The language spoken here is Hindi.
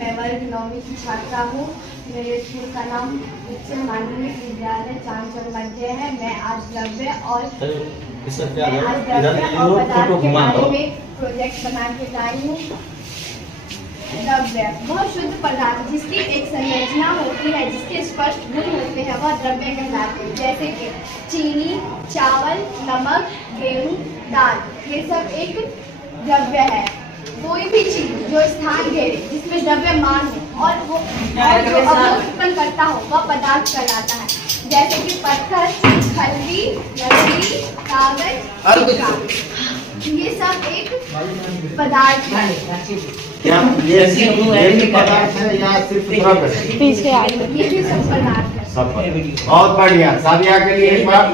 मैं वर्ग 9वीं की छात्रा हूँ। मेरे स्कूल का नाम उच्च माध्यमिक विद्यालय चांचल मध्य है। मैं आज द्रव्य और पदार्थ के बारे में प्रोजेक्ट बना के लाई हूँ। द्रव्य वह शुद्ध पदार्थ जिसकी एक संरचना होती है, जिसके स्पष्ट गुण होते हैं, वह द्रव्य कहलाते हैं। जैसे कि चीनी, चावल, नमक, गेहूं, दाल, ये सब एक द्रव्य है। कोई भी चीज जो स्थान घेरे, जिसमें द्रव्यमान हो और जो अवरोध उत्पन्न करता हो, वह पदार्थ कहलाता है। जैसे कि पत्थर, हल्दी, लकड़ी, कागज, ये सब एक पदार्थ है। क्या ये पदार्थ है या सिर्फ द्रव्य? ये भी सब पदार्थ है। सब बहुत बढ़िया। सादिया के लिए एक बार